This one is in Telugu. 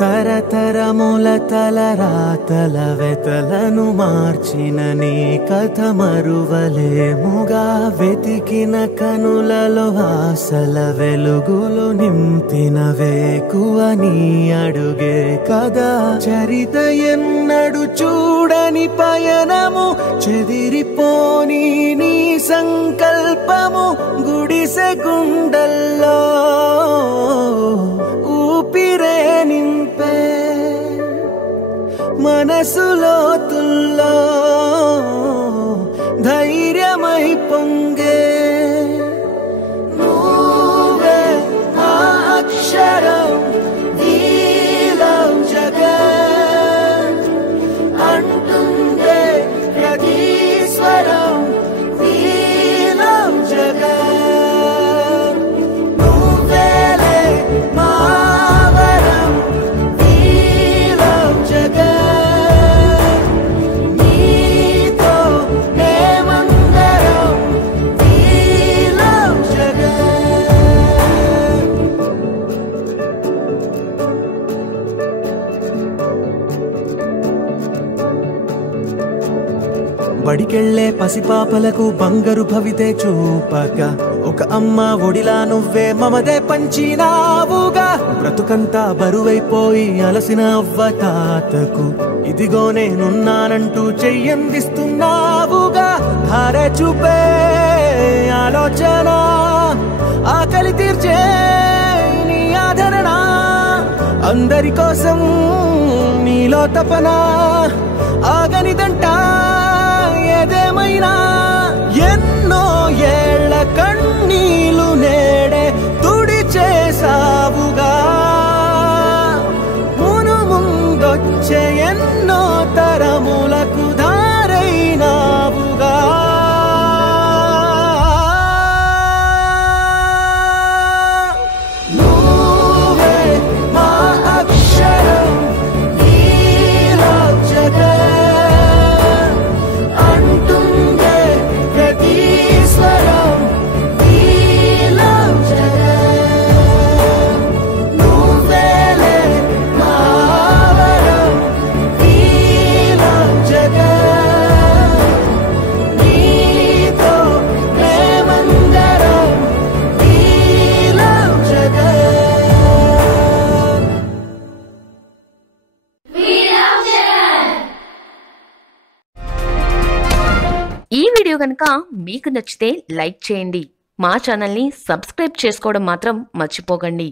తరతరముల తలరాతల వెతలను మార్చిన నీ కథ మరువలేముగా వెతికిన కనులలో ఆశల వెలుగులు నింపిన వేకువ నీ అడుగే కదా చరిత ఎన్నడు చూడని పయనము చెదిరిపోని నీ సంకల్పము గుడిసె గుండల్లో ఊపిరే నింపే మనసులో తుల్లో ధైర్యమై పొంగే నువ్వే ఆ అక్షరం నీలం జగత్ అంటుందే ప్రతి స్వరం నీలం జగత్ నువ్వేలే మా బడికెళ్లే పసిపాపలకు బంగారు భవితే చూపక ఒక అమ్మ ఒడిలా నువ్వే మమదే పంచినావుగా బ్రతుకంతా బరువైపోయి అలసిన అవ్వ తాతకు ఇదిగో నేనున్నానంటూ చెయ్యందిస్తున్నావుగా ధారే చూపే ఆలోచన ఆకలి తీర్చే నీ ఆదరణ అందరి కోసం నీలో తపన ఆగనిదంట ఏదేమైనా ఎన్నో ఏళ్ల కన్నీలు నేడే తుడి చేసావుగా మును ముందొచ్చే ఎన్నో తరములకు దారైనావుగా నువ్వే మా అక్షరం నీలం జగత్ కనుక మీకు నచ్చితే లైక్ చేయండి, మా ఛానల్ని సబ్స్క్రైబ్ చేసుకోవడం మాత్రం మర్చిపోకండి.